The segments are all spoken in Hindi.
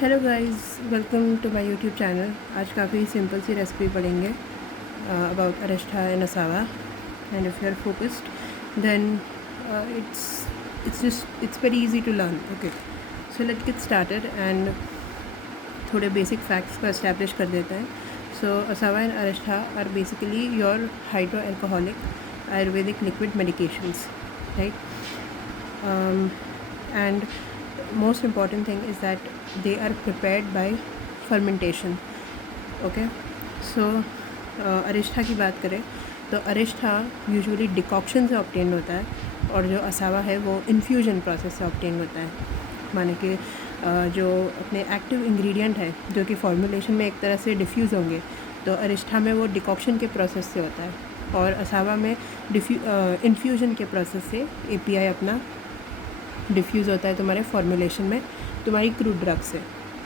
Hello guys, welcome to my YouTube channel. आज काफ़ी सिंपल सी रेसिपी पढ़ेंगे about arishta and asava. And if you are focused then it's very easy to learn. Okay, so let's get started and थोड़े बेसिक फैक्ट्स को एस्टैब्लिश कर देते हैं। So asava and arishta are basically your hydro alcoholic Ayurvedic liquid medications, right? And most important thing is that they are prepared by fermentation. Okay, so Arishta की बात करें तो अरिष्ठा यूजुअली डिकॉक्शन से ऑब्टेन होता है और जो असावा है वो इन्फ्यूजन प्रोसेस से ऑब्टेन होता है। माने कि जो अपने एक्टिव इंग्रेडिएंट है जो कि फॉर्मुलेशन में एक तरह से डिफ्यूज़ होंगे, तो अरिष्ठा में वो डिकॉक्शन के प्रोसेस से होता है और असावा में इन्फ्यूजन के प्रोसेस से एपीआई अपना डिफ्यूज़ होता है तुम्हारे फॉर्मुलेशन में, तुम्हारी क्रूड ड्रग से।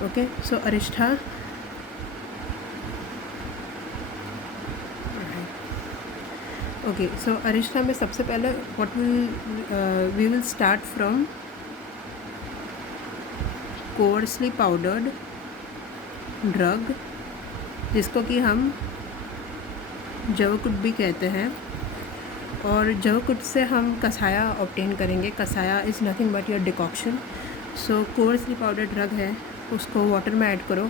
Okay, so arishta so arishta में सबसे पहले we will start from coarsely powdered drug, जिसको कि हम जवकुट भी कहते हैं, और जवकुट से हम कसाया ऑब्टेन करेंगे। Kashaya is nothing but your decoction. So coarsely powder drug है, उसको वाटर में ऐड करो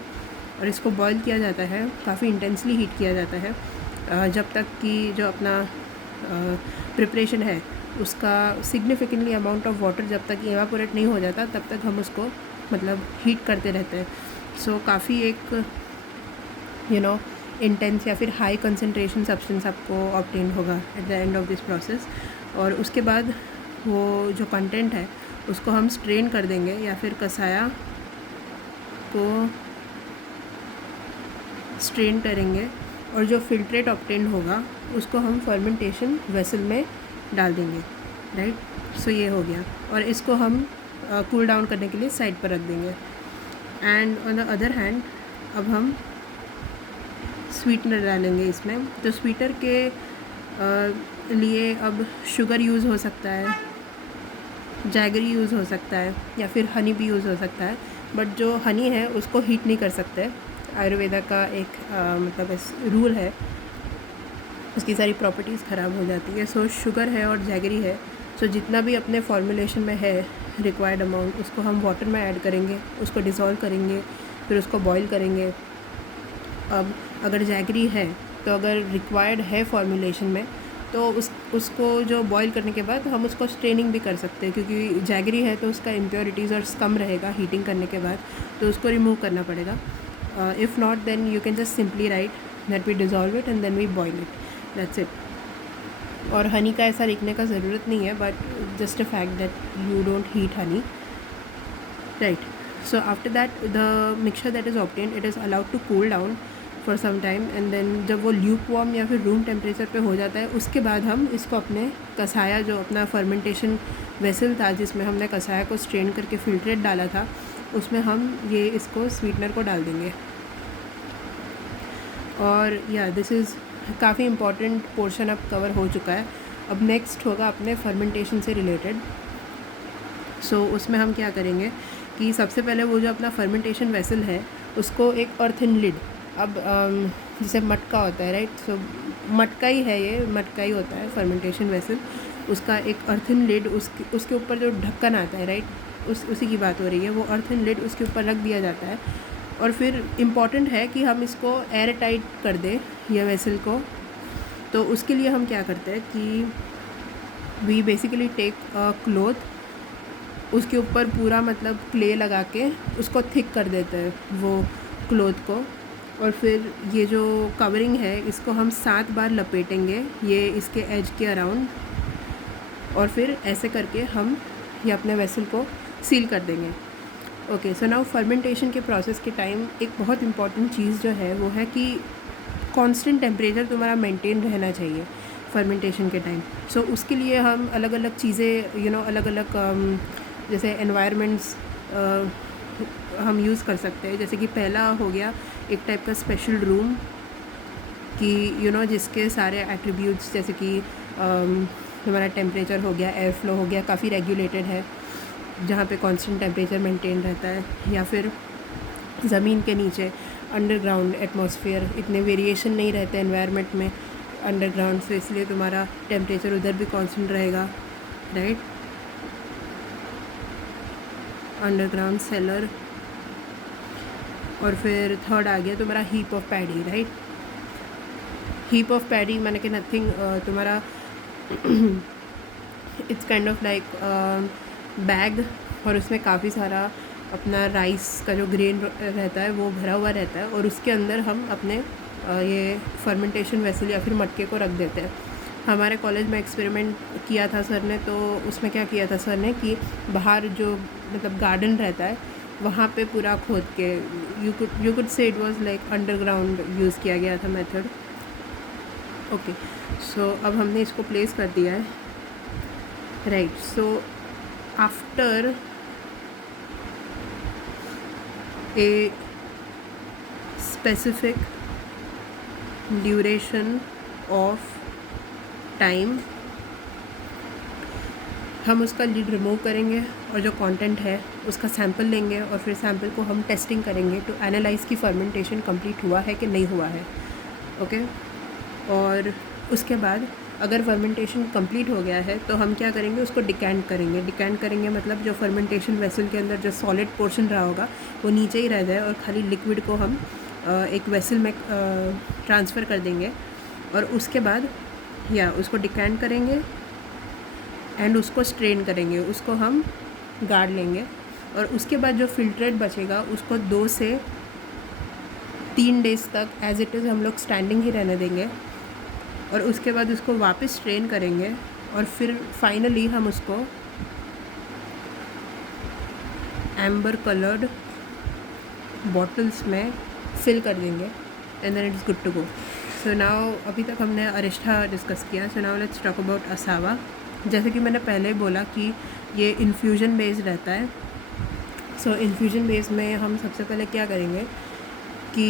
और इसको बॉईल किया जाता है, काफ़ी इंटेंसली हीट किया जाता है जब तक कि जो अपना प्रिपरेशन है उसका सिग्निफिकेंटली अमाउंट ऑफ वाटर जब तक इवापोरेट नहीं हो जाता तब तक हम उसको मतलब हीट करते रहते हैं। सो काफ़ी एक इंटेंस या फिर हाई कंसनट्रेशन सब्सटेंस आपको ऑब्टेन होगा at the end of this process. और उसके बाद वो जो कंटेंट है उसको हम स्ट्रेन कर देंगे या फिर कसाया को स्ट्रेन करेंगे और जो फिल्ट्रेट ऑब्टेन होगा उसको हम फर्मेंटेशन वेसल में डाल देंगे, राइट? सो ये हो गया और इसको हम कूल डाउन करने के लिए साइड पर रख देंगे। And on the other hand अब हम स्वीटनर डालेंगे इसमें। तो स्वीटर के लिए अब शुगर यूज़ हो सकता है, जैगरी यूज़ हो सकता है या फिर हनी भी यूज़ हो सकता है, बट जो हनी है उसको हीट नहीं कर सकते। आयुर्वेदा का एक मतलब रूल है, उसकी सारी प्रॉपर्टीज़ ख़राब हो जाती है। सो शुगर है और जैगरी है, सो जितना भी अपने फॉर्मुलेशन में है रिक्वायर्ड अमाउंट उसको हम वाटर में ऐड करेंगे, उसको डिज़ोल्व करेंगे, फिर उसको बॉईल करेंगे। अब अगर जैगरी है तो अगर रिक्वायर्ड है फॉर्मुलेशन में तो उसको जो बॉईल करने के बाद हम उसको स्ट्रेनिंग भी कर सकते हैं, क्योंकि जैगरी है तो उसका इम्प्योरिटीज़ और कम रहेगा हीटिंग करने के बाद, तो उसको रिमूव करना पड़ेगा। If not then you can just simply write that we dissolve it and then we boil it, that's it. और हनी का ऐसा लिखने का ज़रूरत नहीं है, but just a fact that you don't heat honey, right? So after that the mixture that is obtain it is allowed to cool down for some time and then जब वो ल्यूक वार्म या फिर रूम टेम्परेचर पे हो जाता है उसके बाद हम इसको अपने कसाया, जो अपना फर्मेंटेशन वेसल था जिसमें हमने कसाया को स्ट्रेन करके फिल्ट्रेट डाला था, उसमें हम ये इसको स्वीटनर को डाल देंगे। और या दिस इज़ काफ़ी इम्पॉर्टेंट पोर्शन अब कवर हो चुका है। अब नेक्स्ट होगा अपने फर्मेंटेशन से रिलेटेड। सो उसमें हम क्या करेंगे कि सबसे पहले वो जो अपना फर्मेंटेशन वेसल है उसको एक अर्थन लिड, अब जैसे मटका होता है, राइट? सो मटका ही है, ये मटका ही होता है फर्मेंटेशन वेसल, उसका एक अर्थन लिड, उसके ऊपर जो ढक्कन आता है, राइट? उसी की बात हो रही है। वो अर्थन लिड उसके ऊपर रख दिया जाता है और फिर इम्पॉर्टेंट है कि हम इसको एयर टाइट कर दें ये वेसल को। तो उसके लिए हम क्या करते हैं कि we basically take a cloth, उसके ऊपर पूरा मतलब क्ले लगा के उसको थिक कर देते हैं वो क्लॉथ को, और फिर ये जो कवरिंग है इसको हम 7 बार लपेटेंगे ये इसके एज के अराउंड, और फिर ऐसे करके हम ये अपने वेसल को सील कर देंगे। ओके, सो नाउ फर्मेंटेशन के प्रोसेस के टाइम एक बहुत इंपॉर्टेंट चीज़ जो है वो है कि कांस्टेंट टेम्परेचर तुम्हारा मेंटेन रहना चाहिए फर्मेंटेशन के टाइम। सो उसके लिए हम अलग अलग चीज़ें अलग अलग जैसे एनवायरनमेंट्स हम यूज़ कर सकते हैं। जैसे कि पहला हो गया एक टाइप का स्पेशल रूम कि जिसके सारे एट्रीब्यूट्स जैसे कि हमारा टेम्परेचर हो गया, एयर फ्लो हो गया, काफ़ी रेगुलेटेड है, जहाँ पे कांस्टेंट टेम्परेचर मेंटेन रहता है। या फिर ज़मीन के नीचे, अंडरग्राउंड एटमॉस्फेयर, इतने वेरिएशन नहीं रहते एनवायरनमेंट में अंडरग्राउंड से, इसलिए तुम्हारा टेम्परेचर उधर भी कांस्टेंट रहेगा, राइट। अंडरग्राउंड, सेलर, और फिर थर्ड आ गया तुम्हारा heap of paddy, right. Heap of paddy माने कि नथिंग, तुम्हारा it's kind of like bag, और उसमें काफ़ी सारा अपना राइस का जो ग्रेन रहता है वो भरा हुआ रहता है, और उसके अंदर हम अपने ये फर्मेंटेशन वेसल या फिर मटके को रख देते हैं। हमारे कॉलेज में एक्सपेरिमेंट किया था सर ने, तो उसमें क्या किया था सर ने कि बाहर जो मतलब गार्डन रहता है वहाँ पे पूरा खोद के, you could say it was like underground use किया गया था मेथड। ओके, सो अब हमने इसको प्लेस कर दिया है, right. So after a specific duration of time हम उसका लिड रिमूव करेंगे, और जो कंटेंट है उसका सैंपल लेंगे, और फिर सैंपल को हम टेस्टिंग करेंगे टू एनालाइज़ कि फर्मेंटेशन कंप्लीट हुआ है कि नहीं हुआ है, ओके। और उसके बाद अगर फर्मेंटेशन कंप्लीट हो गया है तो हम क्या करेंगे, उसको डिकैंट करेंगे। डिकैंट करेंगे मतलब जो फर्मेंटेशन वेसल के अंदर जो सॉलिड पोर्शन रहा होगा वो नीचे ही रह जाए, और खाली लिक्विड को हम एक वेसल में ट्रांसफ़र कर देंगे, और उसके बाद या उसको डिकैंट करेंगे एंड उसको स्ट्रेन करेंगे, उसको हम गाड़ लेंगे, और उसके बाद जो फिल्ट्रेट बचेगा उसको 2 से 3 डेज़ तक एज इट इज़ हम लोग स्टैंडिंग ही रहने देंगे, और उसके बाद उसको वापस स्ट्रेन करेंगे, और फिर फाइनली हम उसको एम्बर कलर्ड बॉटल्स में फिल कर देंगे, and then it's good to go. So now अभी तक हमने अरिस्टा डिस्कस किया, so now let's talk about asava. जैसे कि मैंने पहले बोला कि ये इन्फ्यूजन बेस्ड रहता है। सो इन्फ्यूजन बेस में हम सबसे पहले क्या करेंगे कि